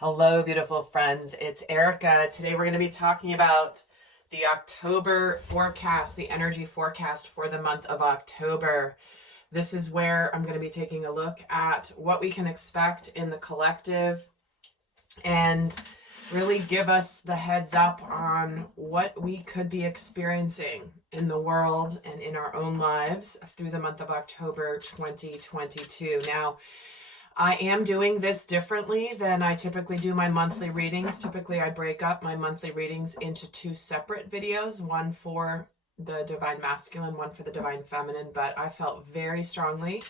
Hello, beautiful friends. It's Erica. Today we're going to be talking about the October forecast, the energy forecast for the month of October. This is where I'm going to be taking a look at what we can expect in the collective and really give us the heads up on what we could be experiencing in the world and in our own lives through the month of October 2022. Now, I am doing this differently than I typically do my monthly readings. Typically, I break up my monthly readings into two separate videos, one for the Divine Masculine, one for the Divine Feminine, but I felt very strongly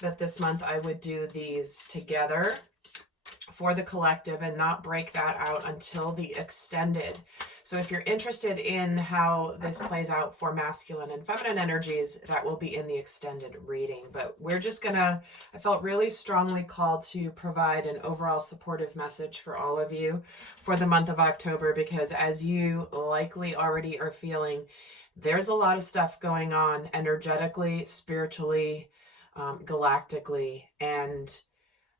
that this month I would do these together for the collective and not break that out until the extended. So if you're interested in how this plays out for masculine and feminine energies, that will be in the extended reading. But we're just gonna, I felt really strongly called to provide an overall supportive message for all of you for the month of October, because as you likely already are feeling, there's a lot of stuff going on energetically, spiritually, galactically, and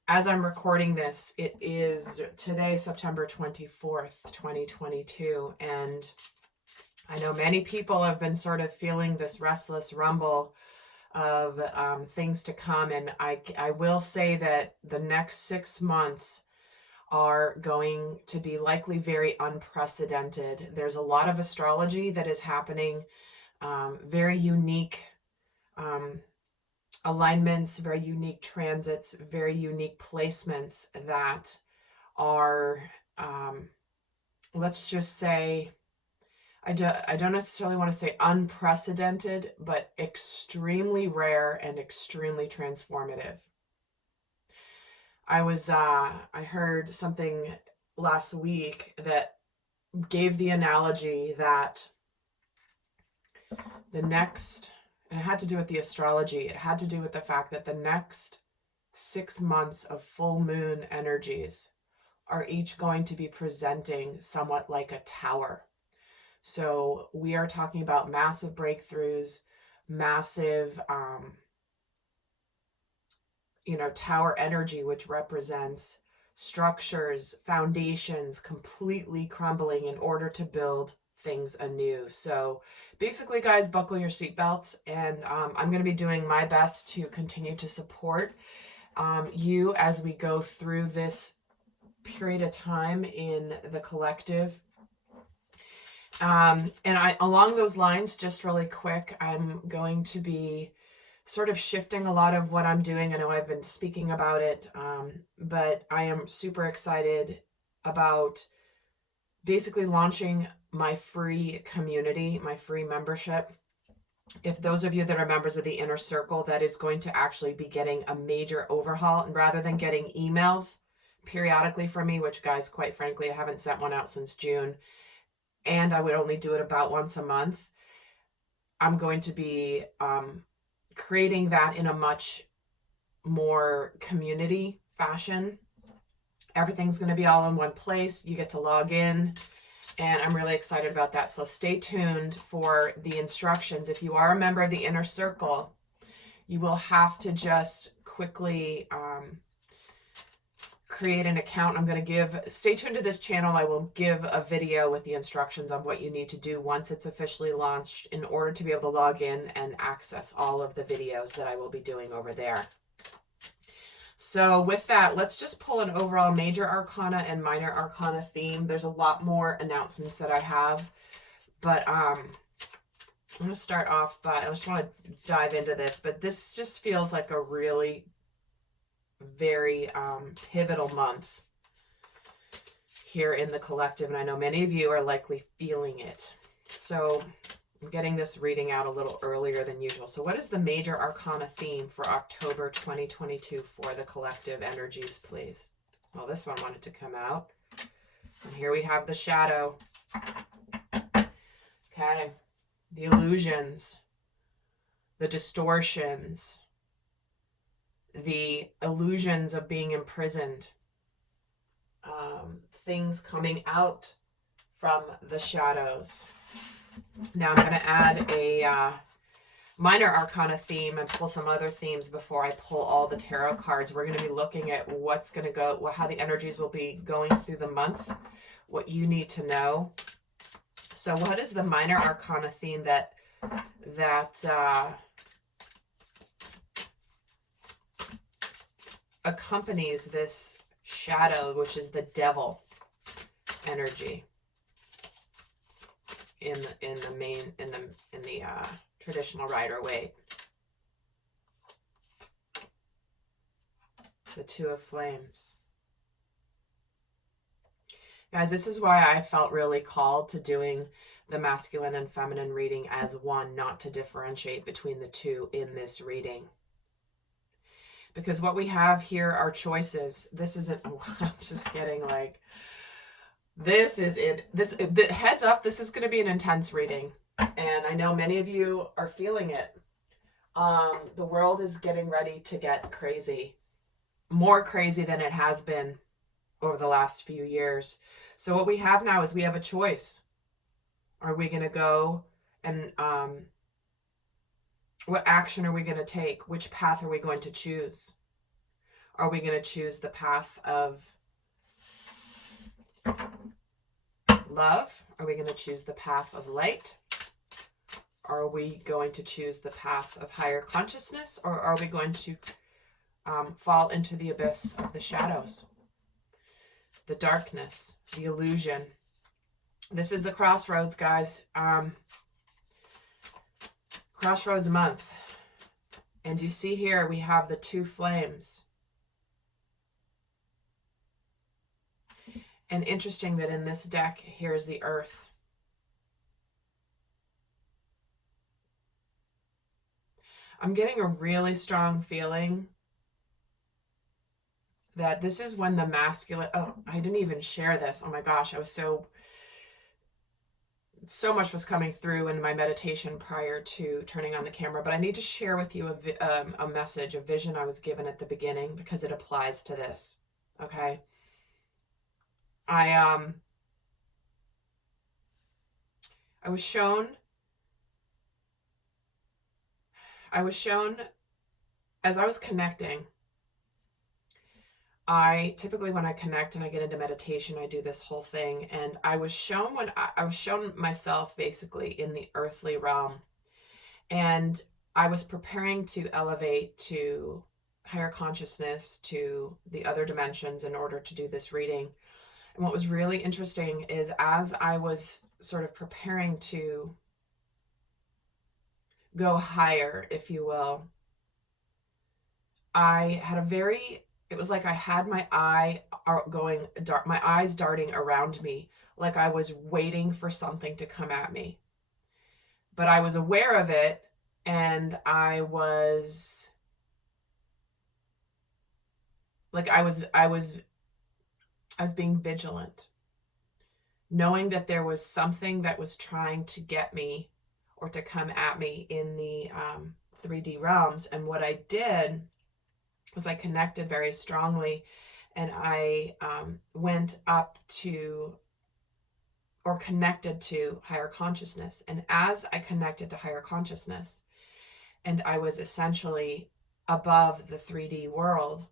as I'm recording this, it is today, September 24th, 2022, and I know many people have been sort of feeling this restless rumble of things to come, and I will say that the next 6 months are going to be likely very unprecedented. There's a lot of astrology that is happening, very unique alignments, very unique transits, very unique placements that are, let's just say, I don't necessarily want to say unprecedented, but extremely rare and extremely transformative. I heard something last week that gave the analogy that the next, and it had to do with the astrology. It had to do with the fact that the next 6 months of full moon energies are each going to be presenting somewhat like a tower. So we are talking about massive breakthroughs, massive, tower energy, which represents structures, foundations completely crumbling in order to build things anew. So basically, guys, buckle your seatbelts, and I'm going to be doing my best to continue to support you as we go through this period of time in the collective. And along those lines, just really quick, I'm going to be sort of shifting a lot of what I'm doing. I know I've been speaking about it, but I am super excited about basically launching my free community, my free membership. If those of you that are members of the Inner Circle, that is going to actually be getting a major overhaul. And rather than getting emails periodically from me, which, guys, quite frankly, I haven't sent one out since June, and I would only do it about once a month, I'm going to be creating that in a much more community fashion. Everything's going to be all in one place. You get to log in, and I'm really excited about that. So stay tuned for the instructions. If you are a member of the Inner Circle, you will have to just quickly create an account. Stay tuned to this channel. I will give a video with the instructions on what you need to do once it's officially launched in order to be able to log in and access all of the videos that I will be doing over there. So with that, let's just pull an overall major arcana and minor arcana theme. There's a lot more announcements that I have, but I'm going to start off by, I just want to dive into this, but this just feels like a really very pivotal month here in the collective, and I know many of you are likely feeling it. So I'm getting this reading out a little earlier than usual. So what is the major arcana theme for October 2022 for the collective energies, please? Well, this one wanted to come out. And here we have the shadow. Okay. The illusions, the distortions, the illusions of being imprisoned, things coming out from the shadows. Now I'm going to add minor arcana theme and pull some other themes before I pull all the tarot cards. We're going to be looking at what's going to go, how the energies will be going through the month, what you need to know. So what is the minor arcana theme that accompanies this shadow, which is the devil energy in the traditional Rider-Waite? The Two of Flames. Guys, this is why I felt really called to doing the masculine and feminine reading as one, not to differentiate between the two in this reading. Because what we have here are choices. This isn't, oh, I'm just getting like, this is it. Heads up, this is going to be an intense reading. And I know many of you are feeling it. The world is getting ready to get crazy. More crazy than it has been over the last few years. So what we have now is we have a choice. Are we going to go and what action are we going to take? Which path are we going to choose? Are we going to choose the path of love? Are we going to choose the path of light? Are we going to choose the path of higher consciousness? Or are we going to fall into the abyss of the shadows, the darkness, the illusion? This is the crossroads, guys. Crossroads month. And you see here we have the two flames. And interesting that in this deck, here's the earth. I'm getting a really strong feeling that this is when the masculine, oh, I didn't even share this. Oh my gosh, I was so much was coming through in my meditation prior to turning on the camera, but I need to share with you a message, a vision I was given at the beginning because it applies to this. Okay. I was shown as I was connecting. I typically, when I connect and I get into meditation, I do this whole thing. And I was shown I was shown myself basically in the earthly realm. And I was preparing to elevate to higher consciousness, to the other dimensions in order to do this reading. And what was really interesting is as I was sort of preparing to go higher, if you will, I had it was like I had my eyes darting around me, like I was waiting for something to come at me. But I was aware of it, and I was being vigilant, knowing that there was something that was trying to get me or to come at me in the 3D realms. And what I did was I connected very strongly, and I went up to, or connected to, higher consciousness. And as I connected to higher consciousness, and I was essentially above the 3D world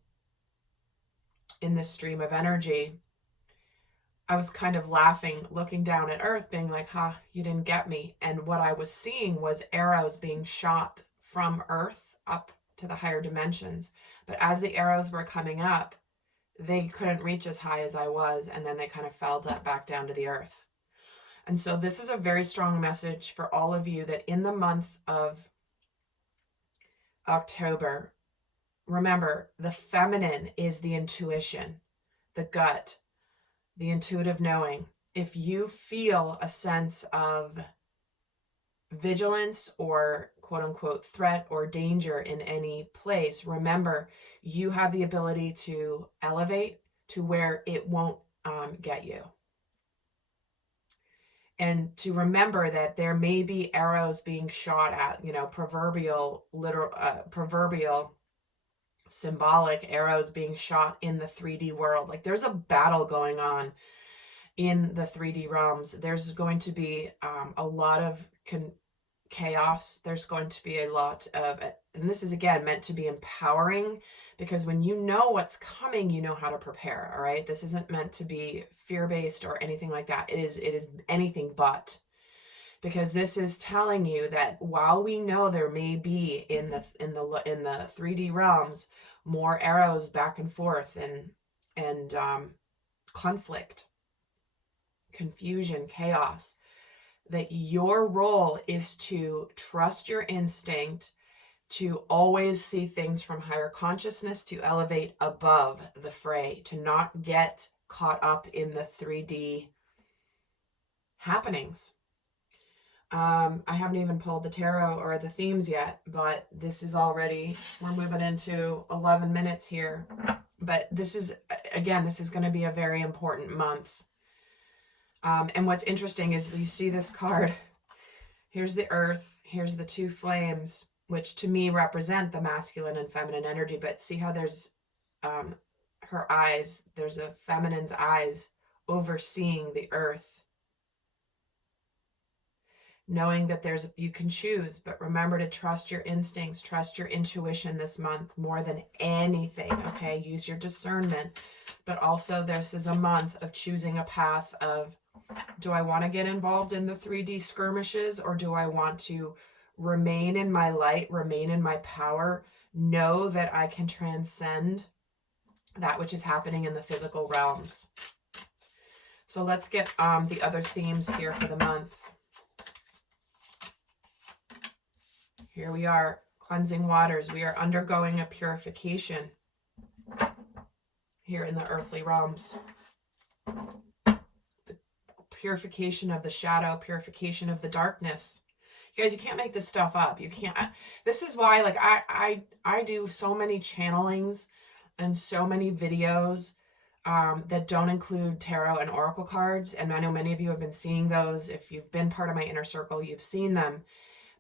in this stream of energy, I was kind of laughing, looking down at earth, being like, ha, you didn't get me. And what I was seeing was arrows being shot from earth up to the higher dimensions. But as the arrows were coming up, they couldn't reach as high as I was, and then they kind of fell back down to the earth. And so this is a very strong message for all of you, that in the month of October, remember, the feminine is the intuition, the gut, the intuitive knowing. If you feel a sense of vigilance or quote unquote threat or danger in any place, remember, you have the ability to elevate to where it won't get you. And to remember that there may be arrows being shot at, proverbial, literal, proverbial, symbolic arrows being shot in the 3D world. Like there's a battle going on in the 3D realms. There's going to be a lot of chaos. There's going to be a lot of, and this is again meant to be empowering, because when you know what's coming, you know how to prepare. All right. This isn't meant to be fear-based or anything like that. It is anything but, because this is telling you that while we know there may be in the 3D realms more arrows back and forth and conflict, confusion, chaos, that your role is to trust your instinct, to always see things from higher consciousness, to elevate above the fray, to not get caught up in the 3D happenings. I haven't even pulled the tarot or the themes yet, but this is already, we're moving into 11 minutes here. But this is, again, this is going to be a very important month. And what's interesting is you see this card. Here's the earth. Here's the two flames, which to me represent the masculine and feminine energy. But see how there's her eyes. There's a feminine's eyes overseeing the earth. Knowing that you can choose, but remember to trust your instincts, trust your intuition this month more than anything, okay? Use your discernment. But also this is a month of choosing a path of, do I want to get involved in the 3D skirmishes, or do I want to remain in my light, remain in my power, know that I can transcend that which is happening in the physical realms? So let's get the other themes here for the month. Here we are, cleansing waters. We are undergoing a purification here in the earthly realms. Purification of the shadow, purification of the darkness. You guys, you can't make this stuff up. You can't. This is why, like, I do so many channelings and so many videos that don't include tarot and oracle cards. And I know many of you have been seeing those. If you've been part of my inner circle, you've seen them.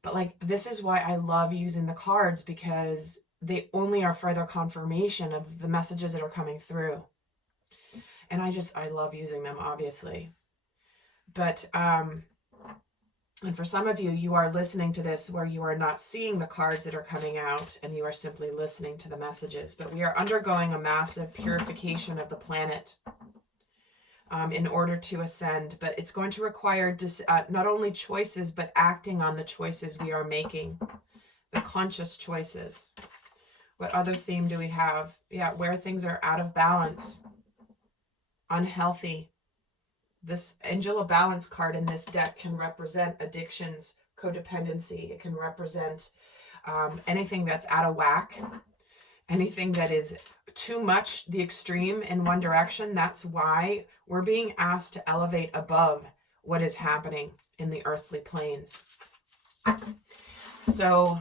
But like, this is why I love using the cards, because they only are further confirmation of the messages that are coming through. And I love using them, obviously. But, and for some of you, you are listening to this where you are not seeing the cards that are coming out, and you are simply listening to the messages. But we are undergoing a massive purification of the planet in order to ascend. But it's going to require not only choices, but acting on the choices we are making, the conscious choices. What other theme do we have? Yeah, where things are out of balance, unhealthy. This Angel of Balance card in this deck can represent addictions, codependency. It can represent anything that's out of whack, anything that is too much, the extreme in one direction. That's why we're being asked to elevate above what is happening in the earthly planes. So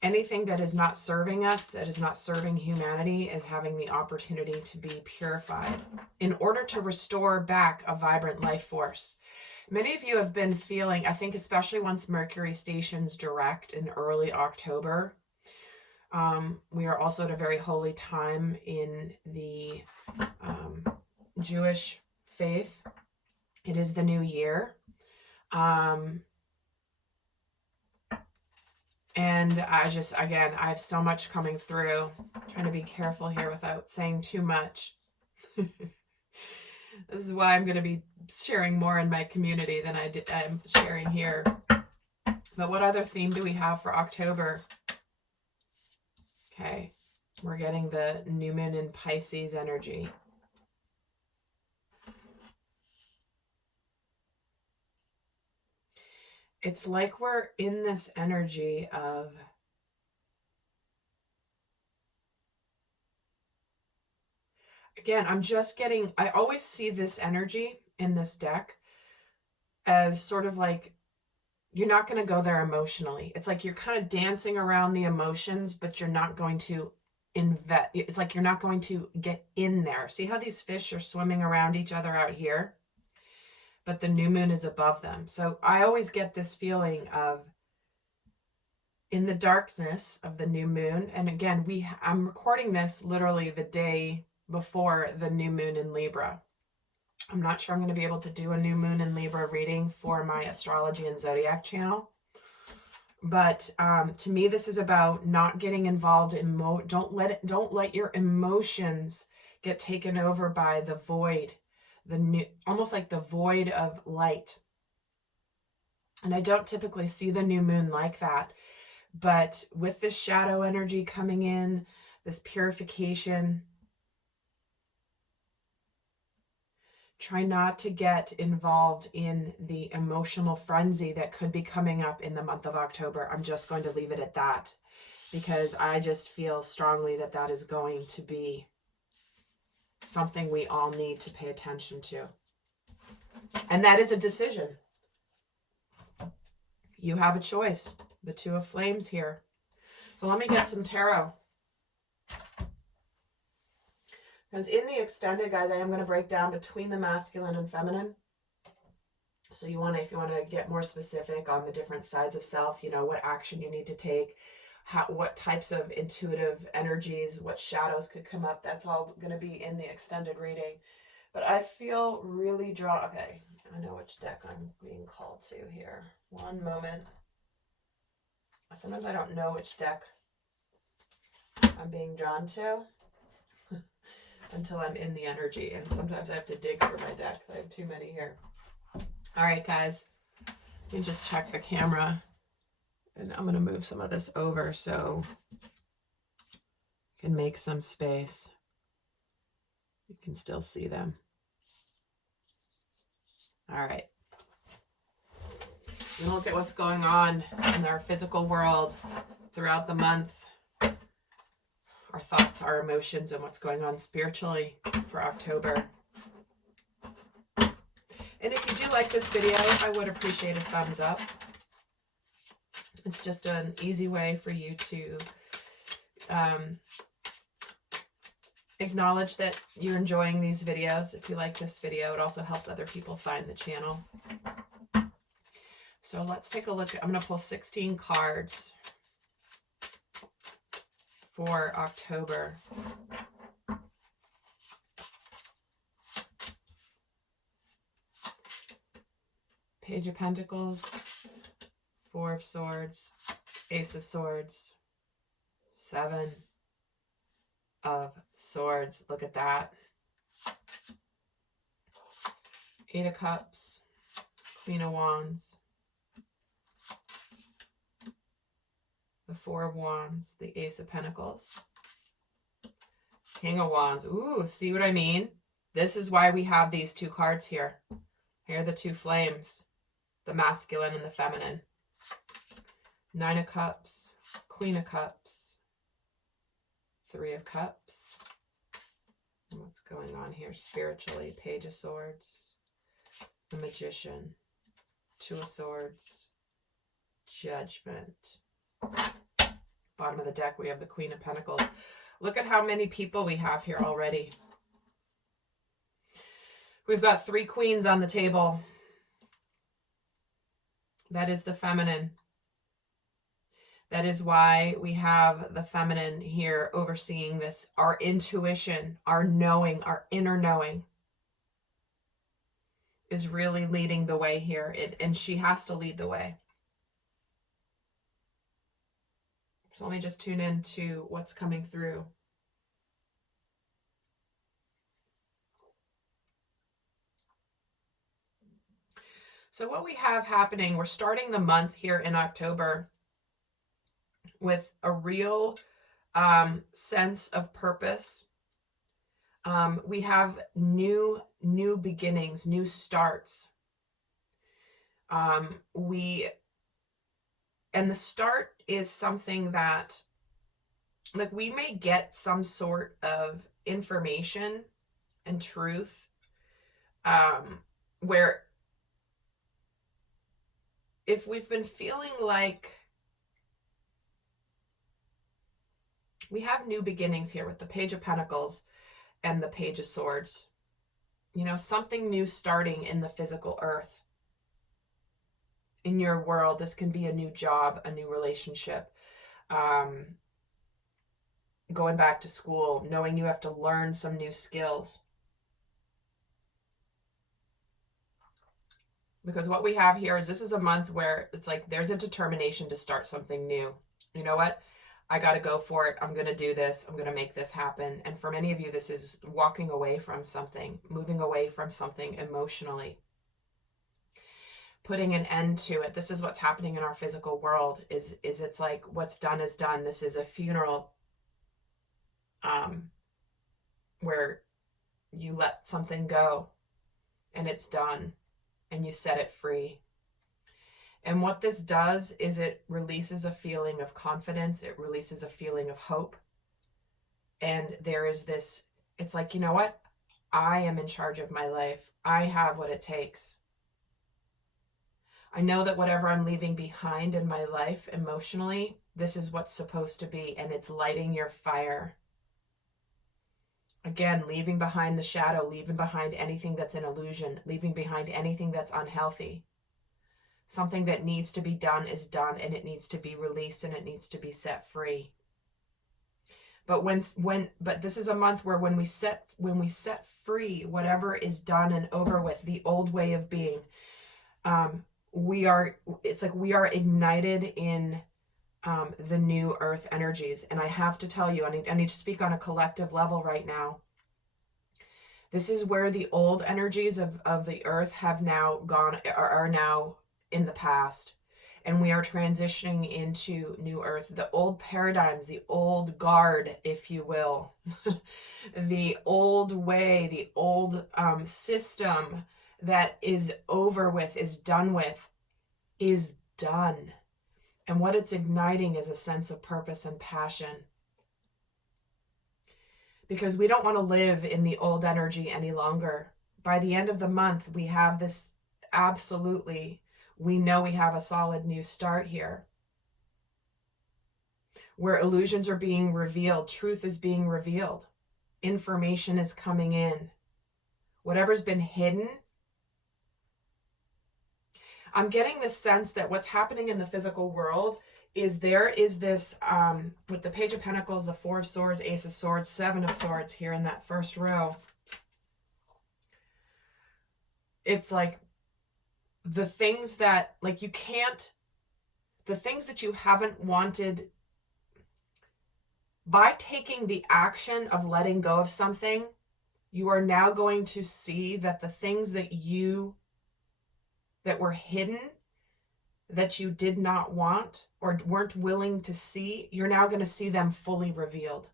anything that is not serving us, that is not serving humanity, is having the opportunity to be purified in order to restore back a vibrant life force. Many of you have been feeling, I think especially once Mercury stations direct in early October, we are also at a very holy time in the Jewish faith. It is the new year. And again, I have so much coming through. I'm trying to be careful here without saying too much. This is why I'm going to be sharing more in my community than I'm sharing here. But what other theme do we have for October? Okay, we're getting the new moon in Pisces energy. It's like we're in this energy of again, I always see this energy in this deck as sort of like, you're not going to go there emotionally. It's like you're kind of dancing around the emotions, but you're not going to invest. It's like you're not going to get in there. See how these fish are swimming around each other out here? But the new moon is above them. So I always get this feeling of in the darkness of the new moon. And again, I'm recording this literally the day before the new moon in Libra. I'm not sure I'm going to be able to do a new moon in Libra reading for my astrology and zodiac channel. But to me, this is about not getting involved in don't let your emotions get taken over by the void, almost like the void of light. And I don't typically see the new moon like that. But with this shadow energy coming in, this purification, try not to get involved in the emotional frenzy that could be coming up in the month of October. I'm just going to leave it at that, because I just feel strongly that that is going to be something we all need to pay attention to. And that is a decision. You have a choice. The Two of Flames here. So let me get some tarot. Because in the extended, guys, I am going to break down between the masculine and feminine. So if you want to get more specific on the different sides of self, what action you need to take, what types of intuitive energies, what shadows could come up, that's all going to be in the extended reading. But I feel really drawn. Okay, I know which deck I'm being called to here. One moment. Sometimes I don't know which deck I'm being drawn to until I'm in the energy. And sometimes I have to dig for my decks. I have too many here. All right, guys. You can just check the camera. And I'm going to move some of this over so you can make some space. You can still see them. All right. We're going to look at what's going on in our physical world throughout the month. Our thoughts, our emotions, and what's going on spiritually for October. And if you do like this video, I would appreciate a thumbs up. It's just an easy way for you to acknowledge that you're enjoying these videos. If you like this video, it also helps other people find the channel. So let's take a look. I'm going to pull 16 cards for October. Page of Pentacles, Four of Swords, Ace of Swords, Seven of Swords. Look at that. Eight of Cups, Queen of Wands, the Four of Wands, the Ace of Pentacles, King of Wands. Ooh, see what I mean? This is why we have these two cards here. Here are the two flames, the masculine and the feminine. Nine of Cups, Queen of Cups, Three of Cups. And what's going on here spiritually? Page of Swords, the Magician, Two of Swords, Judgment. Bottom of the deck, we have the Queen of Pentacles. Look at how many people we have here already. We've got three queens on the table. That is the feminine. That is why we have the feminine here overseeing this. Our intuition, our knowing, our inner knowing is really leading the way here. And she has to lead the way. So let me just tune into what's coming through. So what we have happening, we're starting the month here in October with a real sense of purpose. We have new beginnings, new starts. And the start is something that, like, we may get some sort of information and truth where if we've been feeling like we have new beginnings here with the Page of Pentacles and the Page of Swords, something new starting in the physical earth. In your world, this can be a new job, a new relationship, going back to school, knowing you have to learn some new skills. Because what we have here is this is a month where it's like there's a determination to start something new. You know what? I got to go for it. I'm going to do this. I'm going to make this happen. And for many of you, this is walking away from something, moving away from something emotionally, putting an end to it. This is what's happening in our physical world is it's like what's done is done. This is a funeral where you let something go and it's done and you set it free. And what this does is it releases a feeling of confidence. It releases a feeling of hope. And there is this, it's like, you know what? I am in charge of my life. I have what it takes. I know that whatever I'm leaving behind in my life emotionally, this is what's supposed to be, and it's lighting your fire. Again, leaving behind the shadow, leaving behind anything that's an illusion, leaving behind anything that's unhealthy. Something that needs to be done is done, and it needs to be released, and it needs to be set free. But but this is a month where when we set free whatever is done and over with, the old way of being, it's like we are ignited in the new earth energies. And I have to tell you, I need to speak on a collective level right now. This is where the old energies of the earth have now gone, are now in the past. And we are transitioning into new earth. The old paradigms, the old guard, if you will, the old way, the old system that is over with, is done with, is done. And what it's igniting is a sense of purpose and passion. Because we don't want to live in the old energy any longer. By the end of the month, we have this absolutely, we know we have a solid new start here. Where illusions are being revealed, truth is being revealed, information is coming in. Whatever's been hidden, I'm getting this sense that what's happening in the physical world is there is this, with the Page of Pentacles, the Four of Swords, Ace of Swords, Seven of Swords here in that first row. It's like the things that, like you can't, the things that you haven't wanted, by taking the action of letting go of something, you are now going to see that the things that were hidden, that you did not want or weren't willing to see, you're now going to see them fully revealed.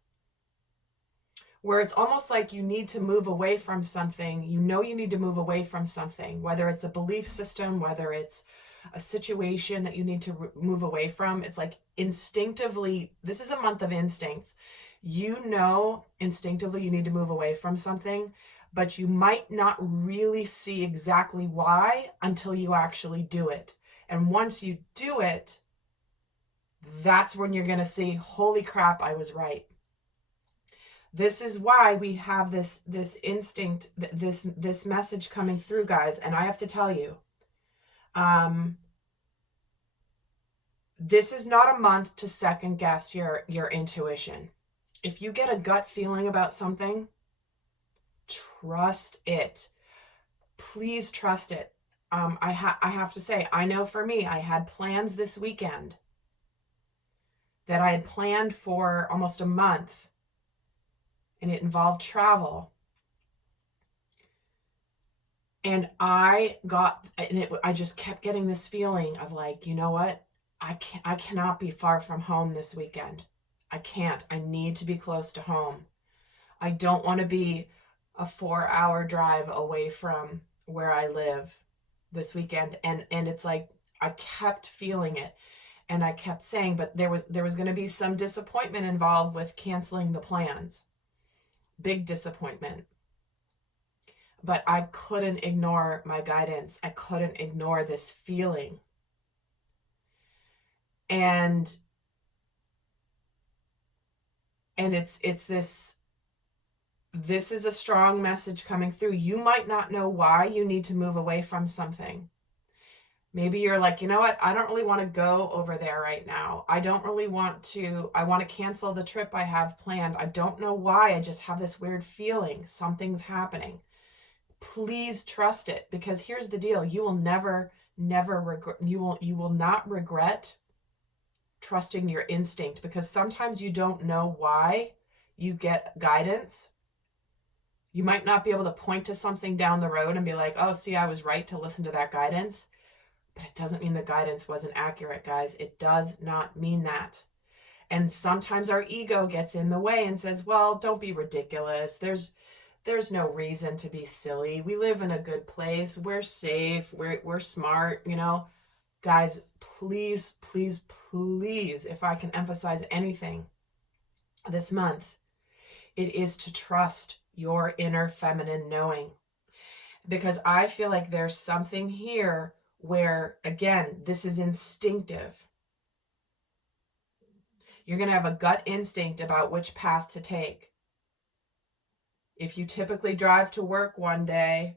Where it's almost like you need to move away from something, you know you need to move away from something, whether it's a belief system, whether it's a situation that you need to move away from. It's like instinctively, this is a month of instincts. You know instinctively you need to move away from something, but you might not really see exactly why until you actually do it. And once you do it, that's when you're going to see, holy crap, I was right. This is why we have this instinct, this message coming through, guys. And I have to tell you, this is not a month to second guess your intuition. If you get a gut feeling about something, trust it. Please trust it. I have to say, I know for me, I had plans this weekend that I had planned for almost a month, and it involved travel. And I just kept getting this feeling of like, you know what? I cannot be far from home this weekend. I can't. I need to be close to home. I don't want to be a 4-hour drive away from where I live this weekend. And it's like, I kept feeling it. And I kept saying, but there was going to be some disappointment involved with canceling the plans. Big disappointment. But I couldn't ignore my guidance. I couldn't ignore this feeling. And it's this is a strong message coming through. You might not know why you need to move away from something. Maybe you're like, you know what? I don't really want to go over there right now. I want to cancel the trip I have planned. I don't know why. I just have this weird feeling. Something's happening. please trust it, because here's the deal. You will never regret, you will not regret trusting your instinct, because sometimes you don't know why you get guidance. You might not be able to point to something down the road and be like, oh, see, I was right to listen to that guidance. But it doesn't mean the guidance wasn't accurate, guys. It does not mean that. And sometimes our ego gets in the way and says, well, don't be ridiculous. There's no reason to be silly. We live in a good place. We're safe. We're smart, you know. Guys, please, please, please, if I can emphasize anything this month, it is to trust your inner feminine knowing. Because I feel like there's something here where, again, this is instinctive. You're going to have a gut instinct about which path to take. If you typically drive to work one day,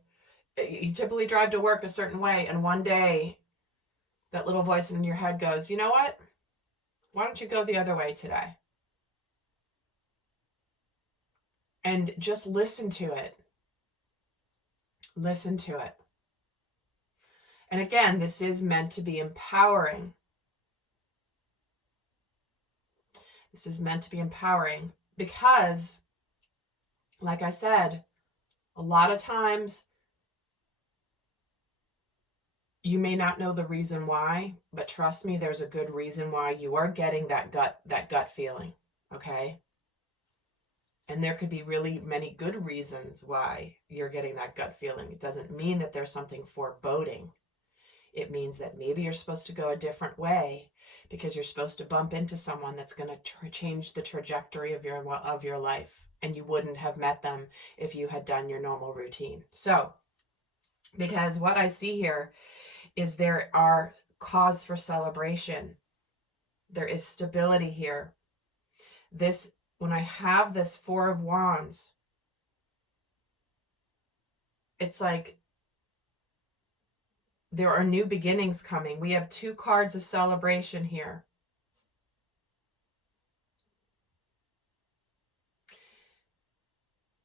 you typically drive to work a certain way, and one day that little voice in your head goes, you know what? Why don't you go the other way today? And just listen to it. Listen to it. And again, this is meant to be empowering. This is meant to be empowering because, like I said, a lot of times you may not know the reason why, but trust me, there's a good reason why you are getting that gut feeling, okay? And there could be really many good reasons why you're getting that gut feeling. It doesn't mean that there's something foreboding. It means that maybe you're supposed to go a different way because you're supposed to bump into someone that's going to change the trajectory of your life, and you wouldn't have met them if you had done your normal routine. So, because what I see here is there are cause for celebration. There is stability here. This, when I have this Four of Wands, it's like there are new beginnings coming. We have two cards of celebration here.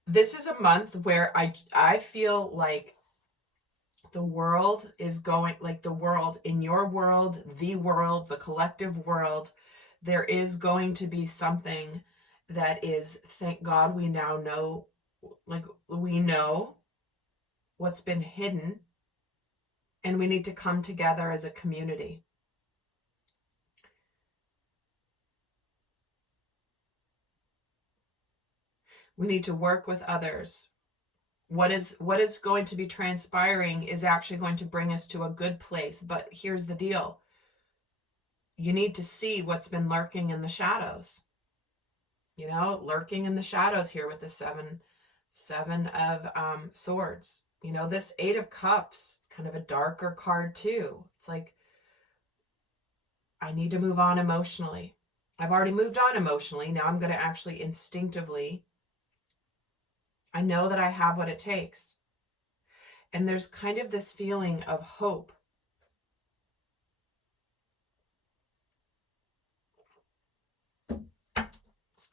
This is a month where I feel like the world is going, like the world, in your world, the collective world, there is going to be something that is, thank God we now know, like we know what's been hidden, and we need to come together as a community. We need to work with others. What is going to be transpiring is actually going to bring us to a good place. But here's the deal. You need to see what's been lurking in the shadows. You know, lurking in the shadows here with the seven of swords. You know, this Eight of Cups, it's kind of a darker card too. It's like, I need to move on emotionally. I've already moved on emotionally. Now I'm going to actually instinctively, I know that I have what it takes. And there's kind of this feeling of hope.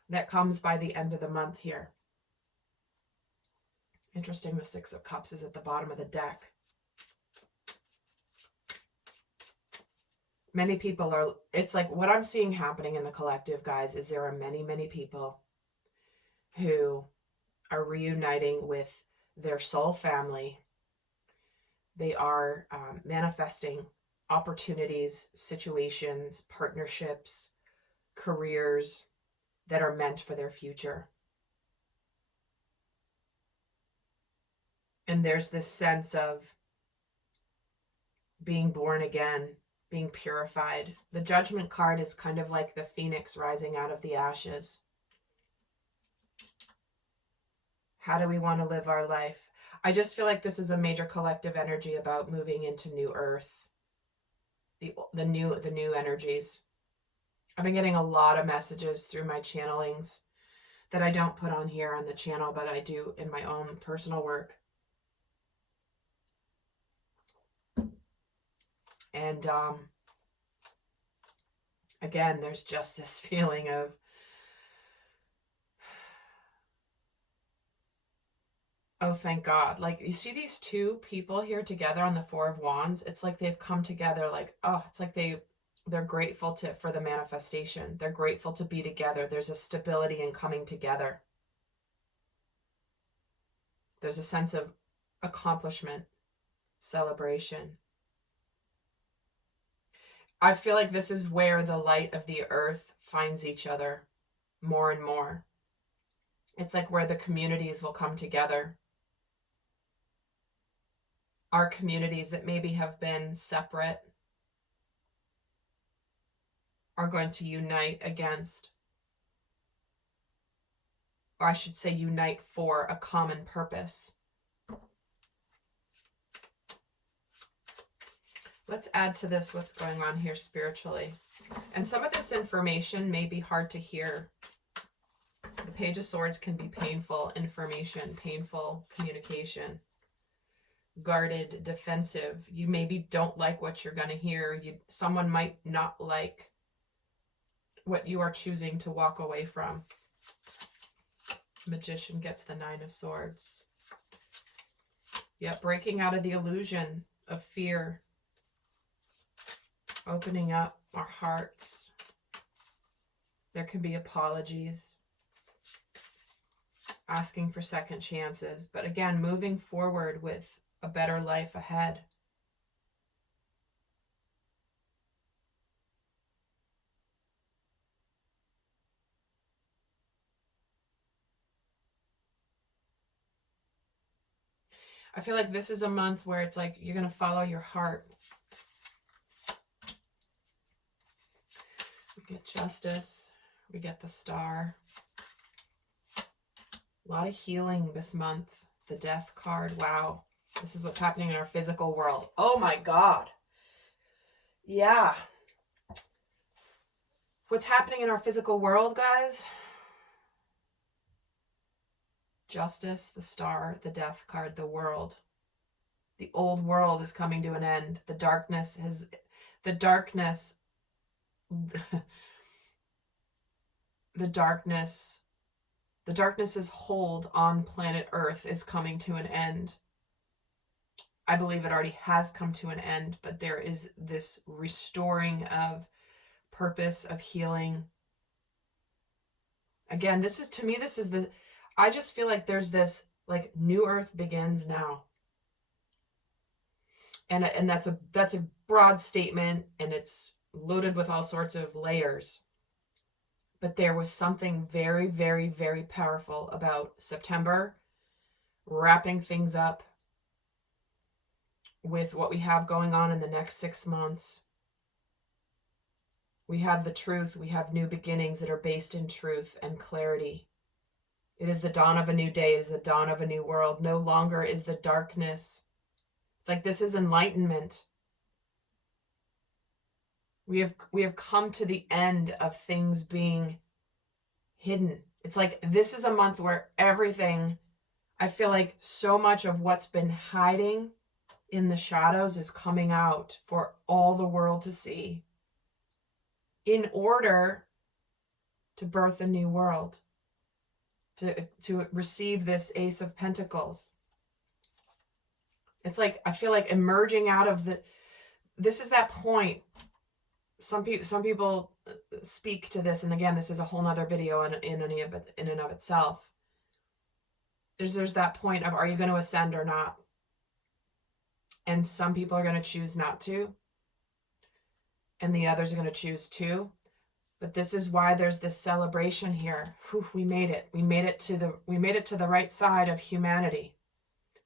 That comes by the end of the month here. Interesting, the Six of Cups is at the bottom of the deck. Many people are, it's like what I'm seeing happening in the collective, guys, is there are many, many people who are reuniting with their soul family. They are manifesting opportunities, situations, partnerships, careers that are meant for their future. And there's this sense of being born again, being purified. The Judgment card is kind of like the phoenix rising out of the ashes. How do we want to live our life? I just feel like this is a major collective energy about moving into new earth. The new energies. I've been getting a lot of messages through my channelings that I don't put on here on the channel, but I do in my own personal work. And again, there's just this feeling of Oh, thank God. Like, you see these two people here together on the Four of Wands? It's like they've come together, like, oh, it's like they're grateful for the manifestation. They're grateful to be together. There's a stability in coming together. There's a sense of accomplishment, celebration. I feel like this is where the light of the earth finds each other more and more. It's like where the communities will come together. Our communities that maybe have been separate are going to unite against, or I should say unite for a common purpose. Let's add to this what's going on here spiritually. And some of this information may be hard to hear. The Page of Swords can be painful information, painful communication, guarded, defensive. You maybe don't like what you're going to hear. Someone might not like what you are choosing to walk away from. Magician gets the Nine of Swords. Yep, breaking out of the illusion of fear. Opening up our hearts. There can be apologies. Asking for second chances. But again, moving forward with a better life ahead. I feel like this is a month where it's like you're going to follow your heart. We get Justice. We get the Star. A lot of healing this month. The Death card. Wow. This is what's happening in our physical world. Oh my God. Yeah. What's happening in our physical world, guys? Justice, the Star, the Death card, the world. The old world is coming to an end. The darkness the darkness the darkness's hold on planet Earth is coming to an end. I believe it already has come to an end, but there is this restoring of purpose, of healing. Again, this is, to me, I just feel like there's this, like, new Earth begins now. And that's a broad statement, and it's loaded with all sorts of layers. But there was something very, very, very powerful about September, wrapping things up with what we have going on in the next 6 months. We have the truth. We have new beginnings that are based in truth and clarity. It is the dawn of a new day. It is the dawn of a new world. No longer is the darkness. It's like this is enlightenment. We have come to the end of things being hidden. It's like this is a month where everything, I feel like so much of what's been hiding in the shadows is coming out for all the world to see in order to birth a new world, to receive this Ace of Pentacles. It's like, I feel like emerging out of this is that point. Some people speak to this, and again, this is a whole nother video in and of itself. There's that point of, are you going to ascend or not? And some people are going to choose not to, and the others are going to choose to. But this is why there's this celebration here. Whew, we made it. We made it to the right side of humanity.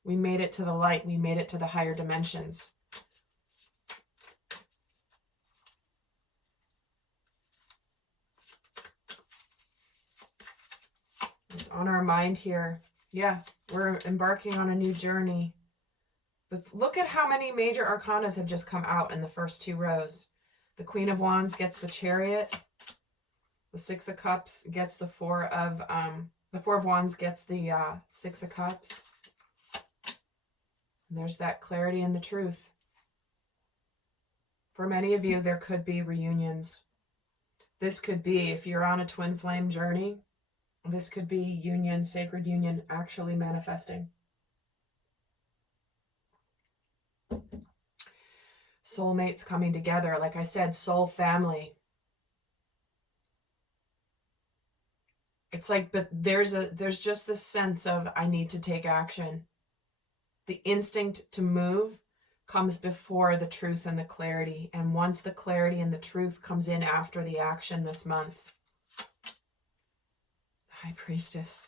We made it to the light. We made it to the higher dimensions. It's on our mind here. Yeah, we're embarking on a new journey. Look at how many major arcanas have just come out in the first 2 rows. The Queen of Wands gets the Chariot. The Six of Cups gets the Four of Wands gets the Six of Cups. And there's that clarity and the truth. For many of you, there could be reunions. This could be, if you're on a twin flame journey, this could be union, sacred union, actually manifesting. Soulmates coming together. Like I said, soul family. It's like, but there's just this sense of, I need to take action. The instinct to move comes before the truth and the clarity. And once the clarity and the truth comes in after the action this month. High Priestess.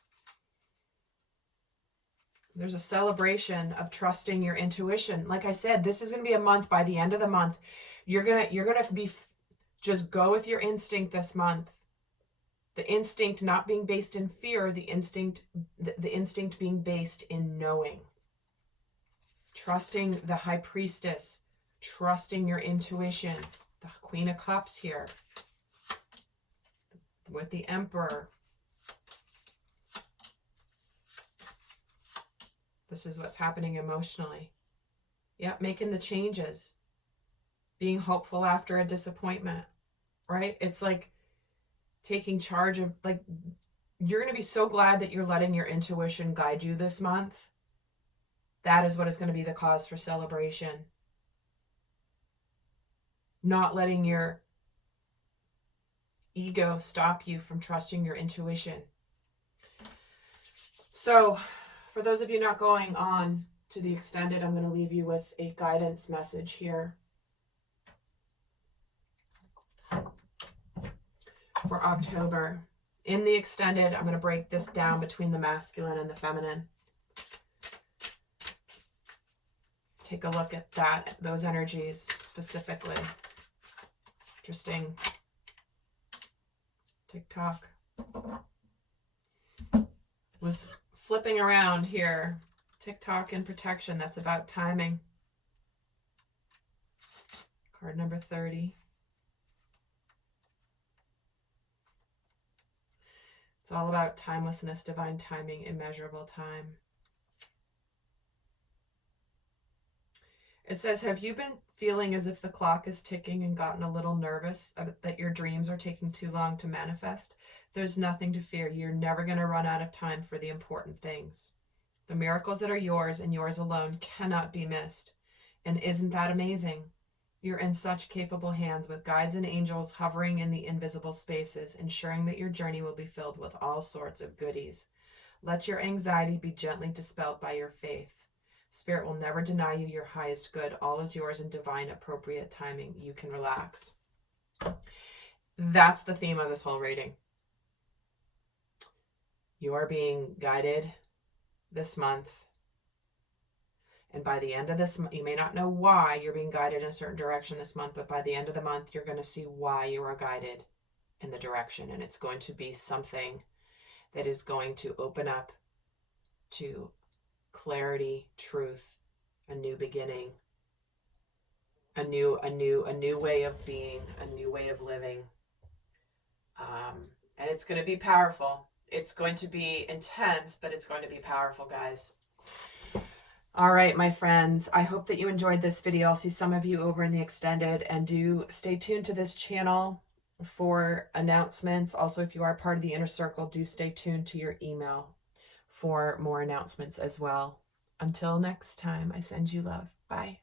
There's a celebration of trusting your intuition. Like I said, this is going to be a month. By the end of the month, you're going to be, just go with your instinct this month. The instinct not being based in fear, the instinct being based in knowing. Trusting the High Priestess, trusting your intuition. The Queen of Cups here with the Emperor. This is what's happening emotionally. Yep, making the changes. Being hopeful after a disappointment, right? It's like taking charge of, like, you're going to be so glad that you're letting your intuition guide you this month. That is what is going to be the cause for celebration. Not letting your ego stop you from trusting your intuition. So, for those of you not going on to the extended, I'm going to leave you with a guidance message here. For October. In the extended, I'm going to break this down between the masculine and the feminine. Take a look at that, those energies specifically. Interesting. TikTok was flipping around here. TikTok and protection, that's about timing. Card number 30. It's all about timelessness, divine timing, immeasurable time. It says, have you been feeling as if the clock is ticking and gotten a little nervous that your dreams are taking too long to manifest? There's nothing to fear. You're never going to run out of time for the important things. The miracles that are yours and yours alone cannot be missed. And isn't that amazing? You're in such capable hands with guides and angels hovering in the invisible spaces, ensuring that your journey will be filled with all sorts of goodies. Let your anxiety be gently dispelled by your faith. Spirit will never deny you your highest good. All is yours in divine appropriate timing. You can relax. That's the theme of this whole reading. You are being guided this month. And by the end of this month, you may not know why you're being guided in a certain direction this month, but by the end of the month, you're going to see why you are guided in the direction. And it's going to be something that is going to open up to clarity, truth, a new beginning, a new way of being, a new way of living. And it's going to be powerful. It's going to be intense, but it's going to be powerful, guys. All right, my friends, I hope that you enjoyed this video. I'll see some of you over in the extended, and do stay tuned to this channel for announcements. Also, if you are part of the inner circle, do stay tuned to your email for more announcements as well. Until next time, I send you love. Bye.